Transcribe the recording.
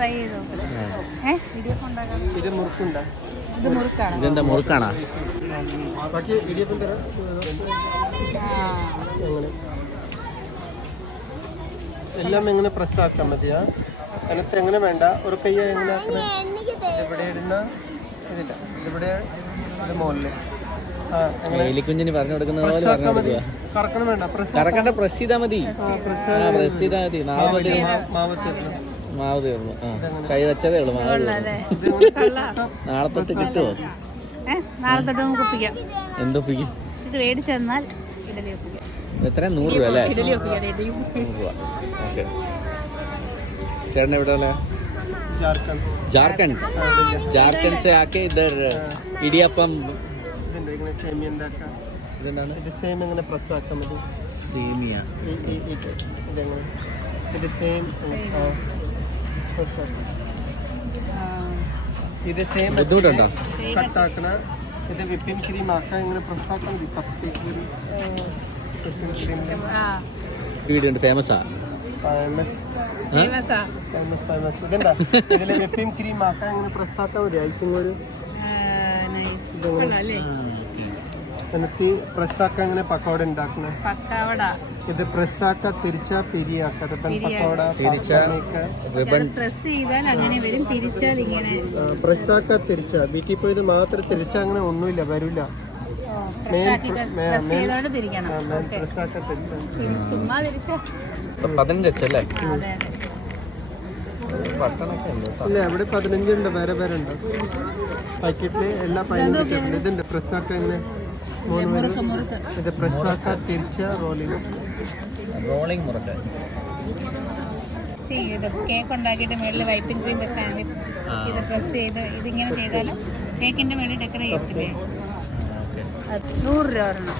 Try ചെയ്ത് നോക്കാം. ഇടിയപ്പം ഉണ്ടാക്കാം. ഇത് മുറുക്കാണ്. ഇതെന്താ മുറുക്കാണോ? എല്ലാം എങ്ങനെ പ്രസ്സാക്കാൻ മതിയാ? അതിനകത്ത് എങ്ങനെ വേണ്ട ഒരു കൈ എങ്ങനെ ഇവിടെ ഇടുന്ന ഇതില്ല, ഇതിവിടെ ഇത് മുകളില് എലിക്കുഞ്ഞിന് പറഞ്ഞു കൊടുക്കുന്ന പോലെ പറഞ്ഞു കൊടുക്കുക. കറക്കണം വേണ്ട, കറക്കണ്ട, പ്രസ് ചെയ്താൽ മതി. പ്രസ് ചെയ്താൽ മതി. മാവ് തരണം. മാവ് തീർന്നു. കൈ വെച്ചതേ ഉള്ളു. മാവ് നാളെ തൊട്ട് കിട്ടുമോ? നാളെ തൊട്ട് നമുക്ക് ഒപ്പിക്കാം. എന്തൊപ്പിക്കും? ഇത് മേടിച്ചു തന്നാൽ ഇഡലി ഒപ്പിക്കാം. എത്ര? 100 രൂപ അല്ലേ? 100 രൂപ. ഓക്കെ. ചേട്ടൻ എവിടെ ഉള്ള? झारखंड से आके इधर इडियപ്പം ഇതെന്താണ്? ഇത് സെയിം എങ്ങനെ പ്രസ് ആക്കാൻ മതി? സേമിയ. ഇത് സെയിം ഇത് സെയിം ബുദ്ധിമുട്ടുണ്ടോ? കട്ടാക്കണ. ഇത് വിപ്പിംഗ് ക്രീം ആക്കാൻ ഇങ്ങനെ പ്രസ് ആക്കാൻ മതി. വീഡിയോ ഫേമസാ. ഇതെന്താ ഇതില് വിപ്പിംഗ് ക്രീം ആക്കാൻ ഇങ്ങനെ പ്രസ് ആക്കാൻ മതി. ഐസിങ് ഒരു എന്നിട്ട് പ്രസ്സാക്കാൻ ഇങ്ങനെ പക്കോട ഉണ്ടാക്കണം. ഇത് പ്രസ്സാക്ക തിരിച്ച പിരിയാക്ക പക്കോട പ്രസ് ചെയ്താൽ അങ്ങനെ വരും, തിരിച്ചാൽ ഇങ്ങനെ. പ്രസ്സാക്ക തിരിച്ച വീട്ടിൽ പോയത് മാത്രം തിരിച്ച അങ്ങനെ ഒന്നുമില്ല, വരില്ല. പ്രസ്സാക്ക തിരിച്ച ചുമ്മാ തിരിച്ച 15 വെച്ചല്ലേ? ഇല്ല, ഇവിടെ 15 ഉണ്ട്, വേറെ വേറെ ഉണ്ട് പാക്കറ്റില്. എല്ലാ 15 ഇതുണ്ട്. പ്രസ്സാക്ക ഇങ്ങനെ 3 വരും. ഇത് പ്രസ്സാക്ക തിരിച്ച റോളിംഗ് മുറക്ക. കേക്ക് ഉണ്ടാക്കിയിട്ട് മേളിൽ വൈപ്പിംഗ് ക്രീം വെക്കാൻ ഇത് പ്രസ് ചെയ്ത് ഇതിങ്ങനെ ചെയ്താലും കേക്കിന്റെ മേളിൽ ഡെക്കറേറ്റ് ചെയ്യത്തില്ലേ? 100 രൂപ ഒരെണ്ണം.